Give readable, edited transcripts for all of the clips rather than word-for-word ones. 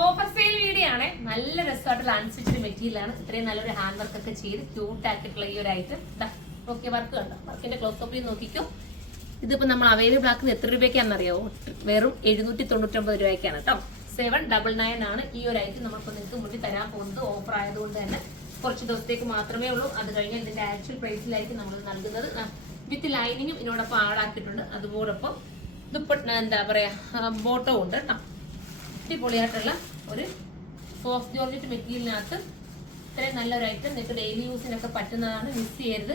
Offer sale video ആണ്. നല്ല രസമായിട്ടുള്ള unstitched material ആണ്. ഇത്രയും നല്ലൊരു ഹാൻഡ് വർക്ക് ഒക്കെ ചെയ്ത് ക്യൂട്ട് ആക്കിയിട്ടുള്ള ഈ ഒരു ഐറ്റം ഓക്കെ. വർക്ക് കണ്ടോ? വർക്കിന്റെ ക്ലോസ് അപ്പ് നോക്കിക്കോ. ഇതിപ്പോ നമ്മൾ അവൈലബിൾ ആക്കുന്നത് എത്ര രൂപയ്ക്കാണെന്നറിയാവോ? വെറും 799 രൂപയ്ക്കാണ് കേട്ടോ. 799 ആണ് ഈ ഒരു ഐറ്റം നമ്മളിപ്പോൾ നിങ്ങൾക്ക് മുന്നിൽ തരാൻ പോകുന്നത്. ഓഫർ ആയതുകൊണ്ട് തന്നെ കുറച്ച് ദിവസത്തേക്ക് മാത്രമേ ഉള്ളൂ. അത് കഴിഞ്ഞ് ഇതിന്റെ ആക്ച്വൽ പ്രൈസിലായിരിക്കും നമ്മൾ നൽകുന്നത്. വിത്ത് ലൈനിങ്ങും ഇതിനോടൊപ്പം ആഡാക്കിയിട്ടുണ്ട്. അതുപോലൊപ്പം ദുപ്പട്ട എന്താ പറയാ ബോട്ടവും ഉണ്ട് കേട്ടോ. അടിപൊളിയായിട്ടുള്ള ഒരു സോഫ്റ്റ് ജോർജറ്റ് മെറ്റീരിയലിനകത്ത് ഇത്രയും നല്ലൊരു ഐറ്റം നിങ്ങൾക്ക് ഡെയിലി യൂസിനൊക്കെ പറ്റുന്നതാണ്. മിസ് ചെയ്യരുത്.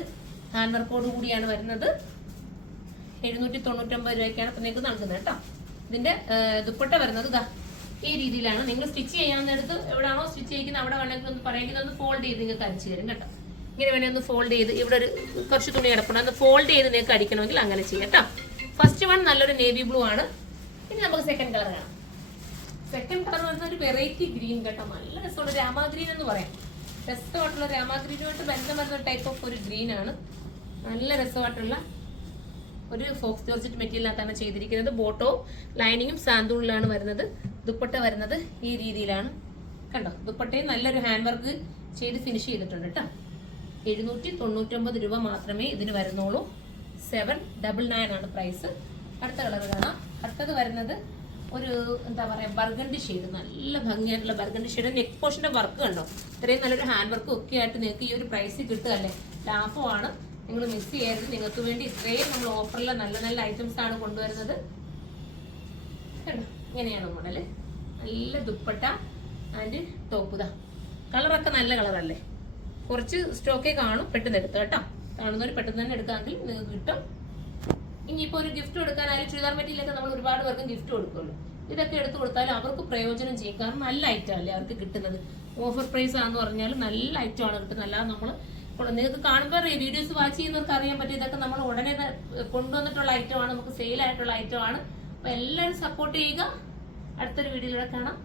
ഹാൻഡ് വർക്കോട് കൂടിയാണ് വരുന്നത്. 799 രൂപയ്ക്കാണ് ഇപ്പൊ നിങ്ങൾക്ക് നൽകുന്നത് കേട്ടോ. ഇതിന്റെ ദുപ്പട്ട വരുന്നത് ഈ രീതിയിലാണ്. നിങ്ങൾ സ്റ്റിച്ച് ചെയ്യാവുന്നിടത്ത് എവിടെയാണോ സ്റ്റിച്ച് ചെയ്യുന്നത് അവിടെ വേണമെങ്കിൽ ഒന്ന് പറയുമെങ്കിൽ ഒന്ന് ഫോൾഡ് ചെയ്ത് നിങ്ങൾക്ക് അടിച്ചു തരും കേട്ടോ. ഇങ്ങനെ വേണമെങ്കിൽ ഒന്ന് ഫോൾഡ് ചെയ്ത് ഇവിടെ ഒരു കുറച്ച് തുണി കിടപ്പുണ്ട്, ഒന്ന് ഫോൾഡ് ചെയ്ത് നിങ്ങൾക്ക് അടിക്കണമെങ്കിൽ അങ്ങനെ ചെയ്യാം കേട്ടോ. ഫസ്റ്റ് വൺ നല്ലൊരു നേവി ബ്ലൂ ആണ്. ഇനി നമുക്ക് സെക്കൻഡ് കളർ കാണാം. സെക്കൻഡ് കളർ വരുന്ന ഒരു വെറൈറ്റി ഗ്രീൻ കേട്ടോ. നല്ല രസമുള്ള രാമാ ഗ്രീൻ എന്ന് പറയാം. രസമായിട്ടുള്ള രാമാ ഗ്രീനുമായിട്ട് ബന്ധം വരുന്ന ടൈപ്പ് ഓഫ് ഒരു ഗ്രീൻ ആണ്. നല്ല രസമായിട്ടുള്ള ഒരു ഫോക്സ് ജോർജറ്റ് മെറ്റീരിയലിനകത്താണ് ചെയ്തിരിക്കുന്നത്. ബോട്ടോ ലൈനിങ്ങും സാന്തൂണിലാണ് വരുന്നത്. ദുപ്പട്ട വരുന്നത് ഈ രീതിയിലാണ് കണ്ടോ. ദുപ്പട്ടയും നല്ലൊരു ഹാൻഡ് വർക്ക് ചെയ്ത് ഫിനിഷ് ചെയ്തിട്ടുണ്ട് കേട്ടോ. 799 രൂപ മാത്രമേ ഇതിന് വരുന്നുള്ളൂ. 799 ആണ് പ്രൈസ്. അടുത്ത കളർ കാണാം. അടുത്തത് വരുന്നത് ഒരു എന്താ പറയാ ബർഗണ്ടി ഷെയ്ഡ്. നല്ല ഭംഗിയായിട്ടുള്ള ബർഗണ്ടി ഷെയ്ഡ്. നെക്ക് പോർഷന്റെ വർക്ക് കണ്ടോ. ഇത്രയും നല്ലൊരു ഹാൻഡ് വർക്ക് ഒക്കെ ആയിട്ട് നിങ്ങൾക്ക് ഈ ഒരു പ്രൈസിൽ കിട്ടുകയല്ലേ. ലാഭമാണ്. നിങ്ങൾ മിസ് ചെയ്യരുത്. നിങ്ങൾക്ക് വേണ്ടി ഇത്രയും നമ്മൾ ഓഫറിലെ നല്ല നല്ല ഐറ്റംസ് ആണ് കൊണ്ടുവരുന്നത് കേട്ടോ. ഇങ്ങനെയാണ് മോഡല്. നല്ല ദുപ്പട്ട ആൻഡ് ടോപ്പ്. കളറൊക്കെ നല്ല കളറല്ലേ. കുറച്ച് സ്റ്റോക്കേ കാണും. പെട്ടെന്ന് എടുത്ത് കേട്ടോ. കാണുന്നവർ പെട്ടെന്ന് തന്നെ എടുക്കാമെങ്കിൽ നിങ്ങൾക്ക് കിട്ടും. ഇനിയിപ്പോൾ ഒരു ഗിഫ്റ്റ് കൊടുക്കാനായാലും ചുരിദാർ മെറ്റീരിയലൊക്കെ നമ്മൾ ഒരുപാട് പേർക്കും ഗിഫ്റ്റ് കൊടുക്കുമല്ലോ. ഇതൊക്കെ എടുത്തു കൊടുത്താലും അവർക്ക് പ്രയോജനം ചെയ്യും. കാരണം നല്ല ഐറ്റം അല്ലേ അവർക്ക് കിട്ടുന്നത്. ഓഫർ പ്രൈസ് ആണെന്ന് പറഞ്ഞാൽ നല്ല ഐറ്റം ആണ് കിട്ടുന്നത്. അല്ലാതെ നമ്മൾ നിങ്ങൾക്ക് കാണുമ്പോൾ വീഡിയോസ് വാച്ച് ചെയ്യുന്നവർക്ക് അറിയാൻ പറ്റും. ഇതൊക്കെ നമ്മൾ ഉടനെ കൊണ്ടുവന്നിട്ടുള്ള ഐറ്റമാണ്. നമുക്ക് സെയിൽ ആയിട്ടുള്ള ഐറ്റമാണ്. അപ്പൊ എല്ലാവരും സപ്പോർട്ട് ചെയ്യുക. അടുത്തൊരു വീഡിയോയിലൂടെ കാണാം.